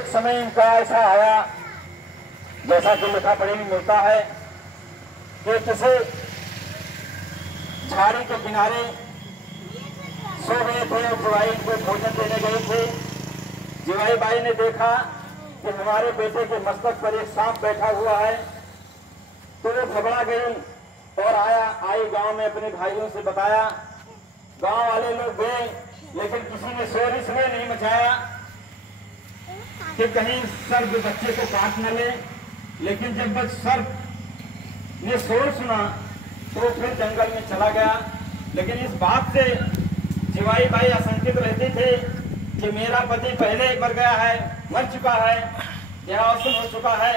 एक समय इनका ऐसा आया, जैसा कि लिखा पढ़ी में मिलता है, कि किसी झाड़ी के किनारे सो गए थे और जिवाई इनको भोजन देने गए थे। जिवाई बाई ने देखा कि हमारे बेटे के मस्तक पर एक सांप बैठा हुआ है, तो वो घबरा गई और आई गांव में अपने भाइयों से बताया। गांव वाले लोग गए, लेकिन किसी ने शोर इसलिए नहीं मचाया कि कहीं सर्प बच्चे को काट न ले। लेकिन जब सर्प ने शोर सुना तो फिर जंगल में चला गया। लेकिन इस बात से जिवाई बाई आशंकित रहते थे कि मेरा पति पहले ही मर गया है, मर चुका है, देहावसान हो चुका है,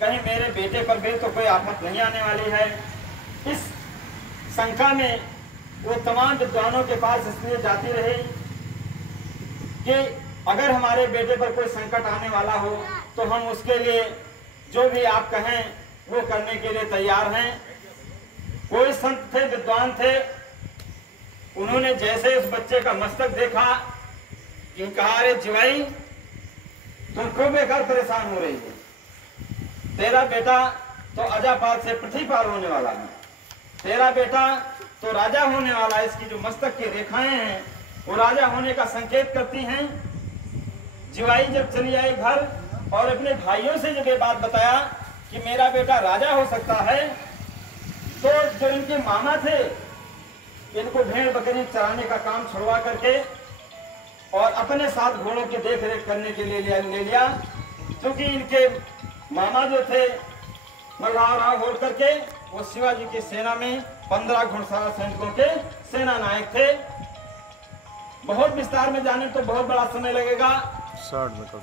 कहीं मेरे बेटे पर भी तो कोई आफत नहीं आने वाली है। इस शंका में वो तमाम विद्वानों के पास इसलिए जाती रही कि अगर हमारे बेटे पर कोई संकट आने वाला हो तो हम उसके लिए जो भी आप कहें वो करने के लिए तैयार हैं। कोई संत थे, विद्वान थे, उन्होंने जैसे उस बच्चे का मस्तक देखा कि कहा, अरे जिवाई तुम क्यों बेकार परेशान हो रही है, तेरा बेटा तो अजापाल से पृथ्वीपाल होने वाला है, तेरा बेटा तो राजा होने वाला है। इसकी जो मस्तक की रेखाएं हैं वो राजा होने का संकेत करती हैं। जिवाई जब चली आई घर और अपने भाइयों से जब ये बात बताया कि मेरा बेटा राजा हो सकता है, तो जो इनके मामा थे, इनको भेड़ बकरी चराने का काम छुड़वा करके और अपने साथ घोड़ों की देख रेख करने के लिए ले लिया। क्योंकि इनके मामा जो थे मल्हार होलकर के, वो शिवाजी की सेना में 15 घुड़सवार सैनिकों के सेना नायक थे। बहुत विस्तार में जाने तो बहुत बड़ा समय लगेगा,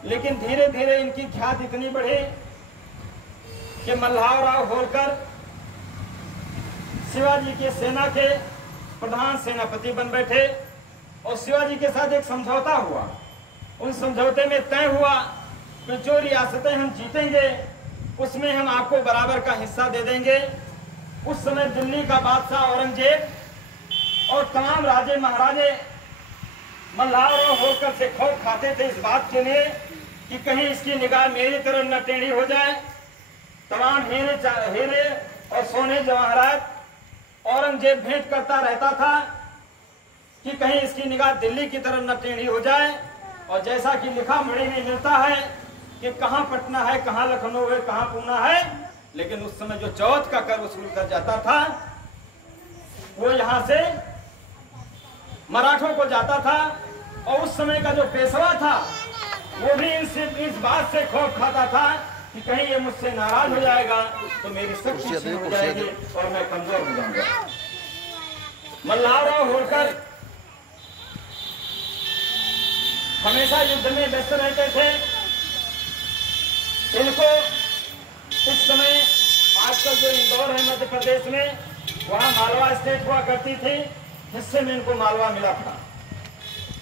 लेकिन धीरे धीरे इनकी ख्याति इतनी बढ़ी कि मल्हार राव होलकर शिवाजी की सेना के प्रधान सेनापति बन बैठे और शिवाजी के साथ एक समझौता हुआ। उन समझौते में तय हुआ कि जो रियासतें हम जीतेंगे उसमें हम आपको बराबर का हिस्सा दे देंगे। उस समय दिल्ली का बादशाह औरंगजेब और तमाम राजे महाराजे मल्हार राव होलकर से खौफ खाते थे इस बात के लिए कि कहीं इसकी निगाह मेरी तरफ न टेढ़ी हो जाए। तमाम हीरे और सोने जवाहरात औरंगजेब भेंट करता रहता था कि कहीं इसकी निगाह दिल्ली की तरफ न टेढ़ी हो जाए। और जैसा कि लिखा मणि में मिलता है कि कहाँ पटना है, कहाँ लखनऊ है, कहाँ पूना है, लेकिन उस समय जो चौथ का कर वसूल कर जाता था वो यहाँ से मराठों को जाता था। और उस समय का जो पेशवा था वो भी इस बात से खौफ खाता था कि कहीं ये मुझसे नाराज हो जाएगा तो मेरी शक्ति क्षीण हो जाएगी और मैं कमजोर हो जाऊंगा। मल्हार राव होलकर हमेशा युद्ध में व्यस्त रहते थे। इनको इस समय आजकल जो इंदौर है मध्य प्रदेश में, वहां मालवा स्टेट हुआ करती थी, हिस्से में इनको मालवा मिला था।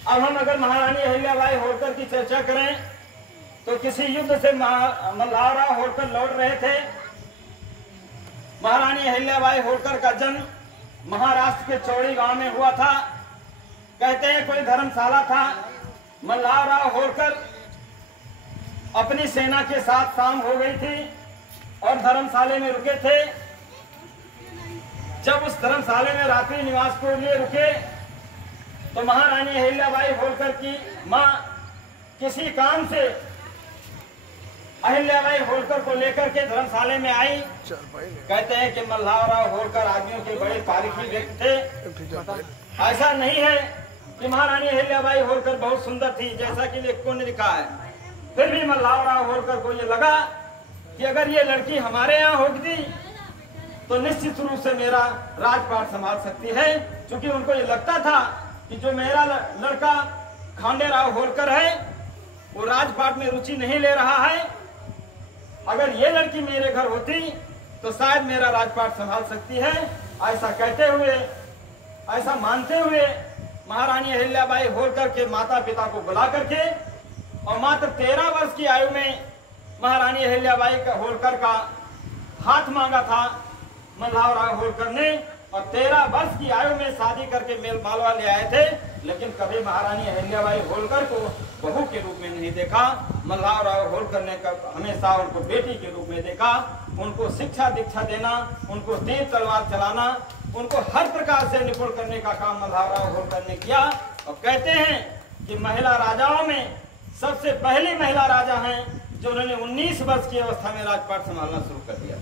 अब हम अगर महारानी अहिल्याबाई होलकर की चर्चा करें तो किसी युद्ध से मल्हार राव होलकर लौट रहे थे। महारानी अहिल्याबाई होलकर का जन्म महाराष्ट्र के चौड़ी गांव में हुआ था। कहते हैं कोई धर्मशाला था, मल्हार राव होलकर अपनी सेना के साथ शाम हो गई थी और धर्मशाले में रुके थे। जब उस धर्मशाले में रात्रि निवास के लिए रुके तो महारानी अहिल्याबाई होलकर की मां किसी काम से अहिल्याबाई होलकर को लेकर के धर्मशाले में आई। कहते हैं कि मल्हार राव होलकर आदमियों के बड़े तारीखी व्यक्ति थे। ऐसा नहीं है कि महारानी अहिल्याबाई होलकर बहुत सुंदर थी, जैसा कि लेखकों ने लिखा है। फिर भी मल्हार राव होलकर को ये लगा कि अगर ये लड़की हमारे यहाँ होगी तो निश्चित रूप से मेरा राजपाट संभाल सकती है। क्योंकि उनको ये लगता था कि जो मेरा लड़का खांडे राव होलकर है वो राजपाट में रुचि नहीं ले रहा है, अगर ये लड़की मेरे घर होती तो शायद मेरा राजपाट संभाल सकती है। ऐसा कहते हुए, ऐसा मानते हुए महारानी अहिल्याबाई होलकर के माता पिता को बुला करके और मात्र 13 वर्ष की आयु में महारानी अहिल्याबाई होलकर का हाथ मांगा था मल्हार राव होलकर ने, और 13 वर्ष की आयु में शादी करके मेल मालवा ले आए थे। लेकिन कभी महारानी अहिल्याबाई होलकर को बहू के रूप में नहीं देखा। मल्हारराव होलकर ने हमेशा उनको बेटी के रूप में देखा। उनको शिक्षा दीक्षा देना, उनको तीर तलवार चलाना, उनको हर प्रकार से निपुण करने का काम मल्हारराव होलकर ने किया। और कहते हैं कि महिला राजाओं में सबसे पहली महिला राजा हैं जो उन्होंने 19 वर्ष की अवस्था में राजपाट संभालना शुरू कर दिया।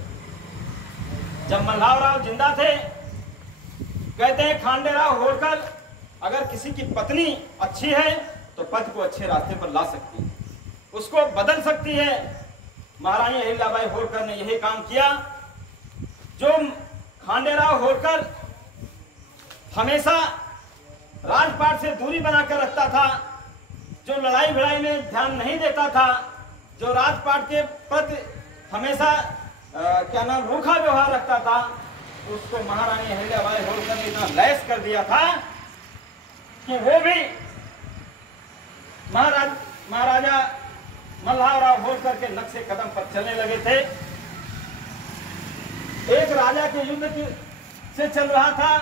जब मल्हारराव जिंदा थे, कहते हैं खांडेराव होलकर अगर किसी की पत्नी अच्छी है तो पति को अच्छे रास्ते पर ला सकती है, उसको बदल सकती है। महारानी अहिल्याबाई होलकर ने यही काम किया। जो खांडेराव होलकर हमेशा राजपाट से दूरी बनाकर रखता था, जो लड़ाई भिड़ाई में ध्यान नहीं देता था, जो राजपाट के प्रति हमेशा रूखा व्यवहार रखता था, उसको महारानी अहिल्याबाई होलकर ने इतना लैस कर दिया था कि वो भी महाराजा मल्हारराव होलकर के नक्शे कदम पर चलने लगे थे। एक राजा के युद्ध से चल रहा था,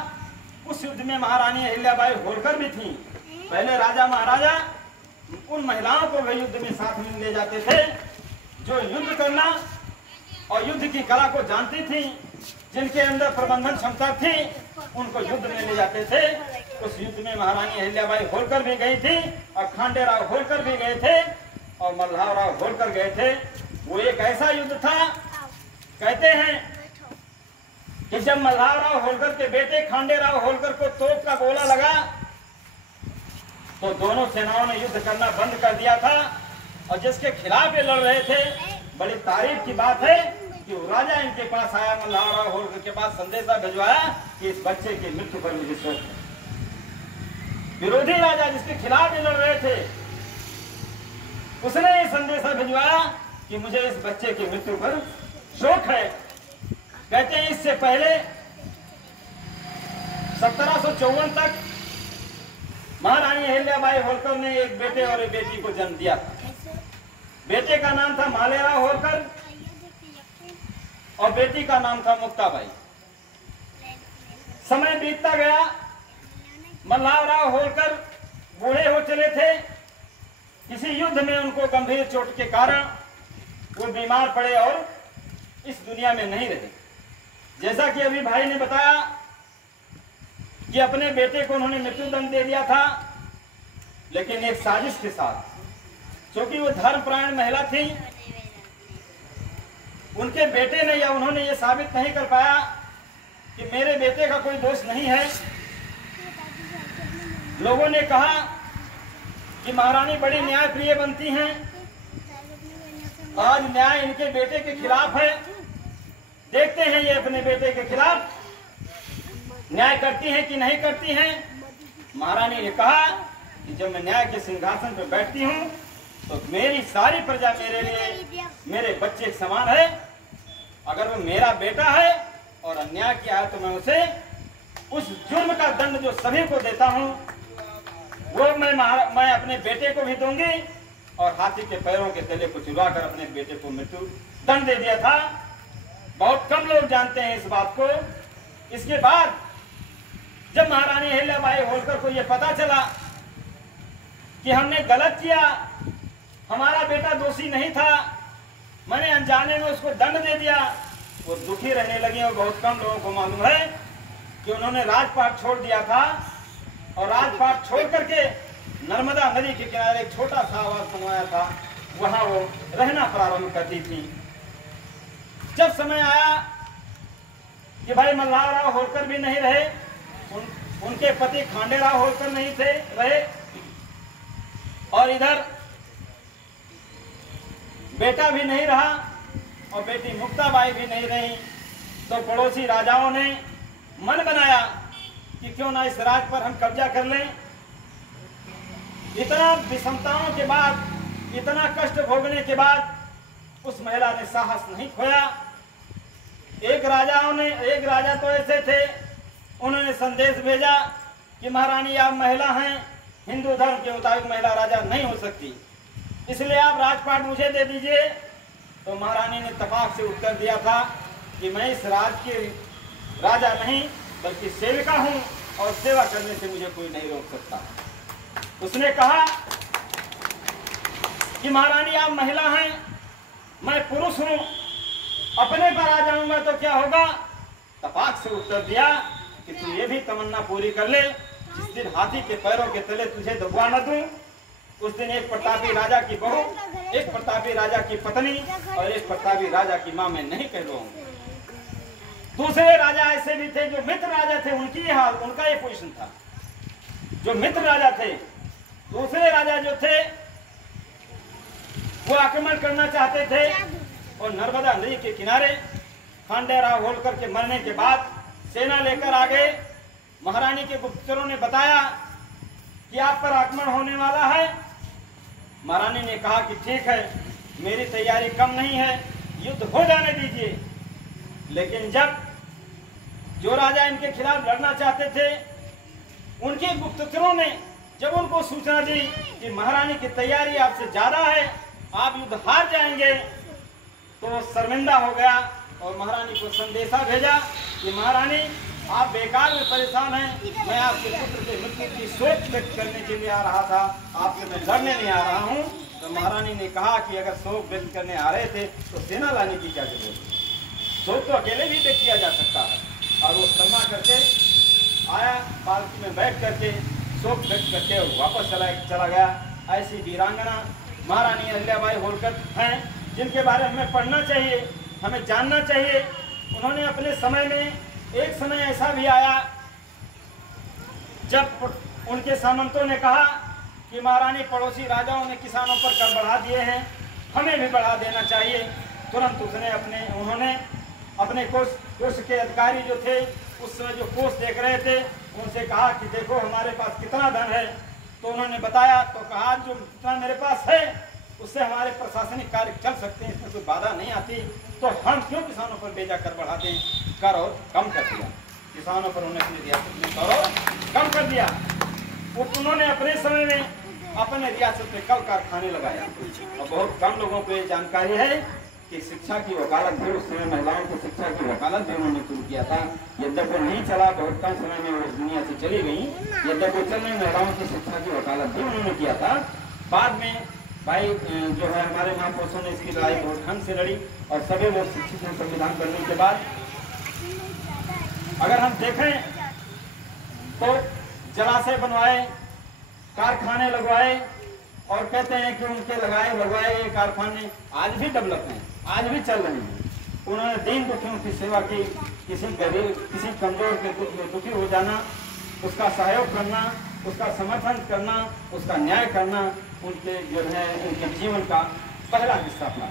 उस युद्ध में महारानी अहिल्याबाई होलकर भी थी। पहले राजा महाराजा उन महिलाओं को भी युद्ध में साथ में ले जाते थे जो युद्ध करना और युद्ध की कला को जानती थी, जिनके अंदर प्रबंधन क्षमता थी, उनको युद्ध में ले जाते थे। उस युद्ध में महारानी अहिल्याबाई होलकर भी गई थी और खांडेराव होलकर भी गए थे और मल्हारराव होलकर गए थे। वो एक ऐसा युद्ध था, कहते हैं कि जब मल्हारराव होलकर के बेटे खांडेराव होलकर को तोप का गोला लगा तो दोनों सेनाओं ने युद्ध करना बंद कर दिया था। और जिसके खिलाफ ये लड़ रहे थे, बड़ी तारीफ की बात है कि वो राजा इनके पास आया, मल्हारराव होलकर के पास संदेशा भिजवाया कि इस बच्चे की मृत्यु पर मुझे शोक है। विरोधी राजा जिसके खिलाफ ये लड़ रहे थे, उसने ये संदेशा भिजवाया कि मुझे इस बच्चे की मृत्यु पर शोक है। कहते हैं इससे पहले 1754 तक महारानी अहिल्याबाई होलकर ने एक बेटे और एक बेटी को जन्म दिया। बेटे का नाम था मालेराव होलकर और बेटी का नाम था मुक्ताबाई। समय बीतता गया, मल्हारराव होलकर बूढ़े हो चले थे। किसी युद्ध में उनको गंभीर चोट के कारण वो बीमार पड़े और इस दुनिया में नहीं रहे। जैसा कि अभी भाई ने बताया कि अपने बेटे को उन्होंने मृत्युदंड दे दिया था, लेकिन एक साजिश के साथ, क्योंकि वो धर्मपरायण महिला थी। उनके बेटे ने या उन्होंने ये साबित नहीं कर पाया कि मेरे बेटे का कोई दोष नहीं है। लोगों ने कहा कि महारानी बड़ी न्यायप्रिय बनती हैं, आज न्याय इनके बेटे के खिलाफ है, देखते हैं ये अपने बेटे के खिलाफ न्याय करती हैं कि नहीं करती हैं। महारानी ने कहा कि जब मैं न्याय के सिंहासन पर बैठती हूँ तो मेरी सारी प्रजा मेरे लिए मेरे बच्चे के समान है। अगर वो मेरा बेटा है और अन्याय किया है तो मैं उसे उस जुर्म का दंड जो सभी को देता हूँ वो मैं अपने बेटे को भी दूंगी। और हाथी के पैरों के तले को चुराकर अपने बेटे को मृत्यु दंड दे दिया था। बहुत कम लोग जानते हैं इस बात को। इसके बाद जब महारानी अहिल्याबाई होलकर को यह पता चला कि हमने गलत किया, हमारा बेटा दोषी नहीं था, मैंने अनजाने में उसको दंड दे दिया, वो दुखी रहने लगी। और बहुत कम लोगों को मालूम है कि उन्होंने राजपाट छोड़ दिया था और राजपाट छोड़ करके नर्मदा नदी के किनारे एक छोटा सा आवास बनवाया था, वहां वो रहना प्रारंभ करती थी। जब समय आया कि भाई मल्हारराव होलकर भी नहीं रहे, उनके पति खांडेराव होलकर नहीं थे रहे, और इधर बेटा भी नहीं रहा और बेटी मुक्ताबाई भी नहीं रही, तो पड़ोसी राजाओं ने मन बनाया कि क्यों ना इस राज पर हम कब्जा कर लें। इतना विषमताओं के बाद, इतना कष्ट भोगने के बाद उस महिला ने साहस नहीं खोया। एक राजा तो ऐसे थे, उन्होंने संदेश भेजा कि महारानी आप महिला हैं, हिंदू धर्म के मुताबिक महिला राजा नहीं हो सकती, इसलिए आप राजपाट मुझे दे दीजिए। तो महारानी ने तपाक से उत्तर दिया था कि मैं इस राज के राजा नहीं बल्कि सेविका हूं और सेवा करने से मुझे कोई नहीं रोक सकता। उसने कहा कि महारानी आप महिला हैं, मैं पुरुष हूं, अपने पर आ जाऊंगा तो क्या होगा। तपाक से उत्तर दिया कि तू ये भी तमन्ना पूरी कर ले, जिस दिन हाथी के पैरों के तले तुझे दबवा न दूं, उस दिन एक प्रतापी राजा की बहू, एक प्रतापी राजा की पत्नी और एक प्रतापी राजा की मां मैं नहीं कहलवाऊंगा। दूसरे राजा ऐसे भी थे जो मित्र राजा थे, उनकी हाल, उनका ये पोजीशन था। जो मित्र राजा थे, दूसरे राजा जो थे वो आक्रमण करना चाहते थे और नर्मदा नदी के किनारे खांडेरा होलकर के मरने के बाद सेना लेकर आ गए। महारानी के गुप्तचरों ने बताया कि आप पर आक्रमण होने वाला है। महारानी ने कहा कि ठीक है, मेरी तैयारी कम नहीं है, युद्ध हो जाने दीजिए। लेकिन जब जो राजा इनके खिलाफ लड़ना चाहते थे, उनके गुप्तचरों ने जब उनको सूचना दी कि महारानी की तैयारी आपसे ज्यादा है, आप युद्ध हार जाएंगे, तो शर्मिंदा हो गया और महारानी को संदेशा भेजा कि महारानी आप बेकार में परेशान हैं, मैं आपके पुत्र के मृत्यु की शोक व्यक्त करने के लिए आ रहा था, आपसे मैं लड़ने नहीं आ रहा हूं। तो महारानी ने कहा कि अगर शोक व्यक्त करने आ रहे थे तो सेना लाने की क्या जरूरत है, शोक तो अकेले भी व्यक्त किया जा सकता है। और वो शर्मा करके आया, पालकी में बैठ करके शोक व्यक्त करके और वापस चला गया। ऐसी वीरांगना महारानी अहिल्याबाई होलकर हैं, जिनके बारे में हमें पढ़ना चाहिए, हमें जानना चाहिए। उन्होंने अपने समय में, एक समय ऐसा भी आया जब उनके सामंतों ने कहा कि महारानी पड़ोसी राजाओं ने किसानों पर कर बढ़ा दिए हैं, हमें भी बढ़ा देना चाहिए। तुरंत उन्होंने अपने कोष के अधिकारी जो थे, उस समय जो कोष देख रहे थे, उनसे कहा कि देखो हमारे पास कितना धन है। तो उन्होंने बताया, तो कहा जो जितना मेरे पास है उससे हमारे प्रशासनिक कार्य चल सकते हैं, इसमें कोई बाधा नहीं आती, तो हम क्यों किसानों पर बेजा कर बढ़ा दें। कर और कम कर दिया, किसानों पर उन्होंने अपनी रियासत में कर और कम कर दिया। उन्होंने अपने समय में अपने रियासत में कल कारखाने लगाया। और बहुत कम लोगों को ये जानकारी है कि शिक्षा की वकालत भी उस समय, महिलाओं की शिक्षा की वकालत भी उन्होंने शुरू किया था। यद्यपि नहीं चला, बहुत कम समय में वो दुनिया से चली गई, यद्यपि चलने महिलाओं की शिक्षा की वकालत भी उन्होंने किया था। बाद में भाई जो है हमारे महापुरुषों ने इसकी लड़ाई बहुत ढंग से लड़ी और सभी लोग शिक्षित हैं। संविधान बनने के बाद अगर हम देखें तो जलाशय बनवाए, कारखाने लगवाए और कहते हैं कि उनके लगवाए ये कारखाने आज भी डेवलप हैं, आज भी चल रहे हैं। उन्होंने दीन दुखियों की सेवा की, किसी गरीब, किसी कमजोर के दुख में दुखी हो जाना, उसका सहयोग करना, उसका समर्थन करना, उसका न्याय करना, उनके जो है उनके जीवन का पहला हिस्सा था।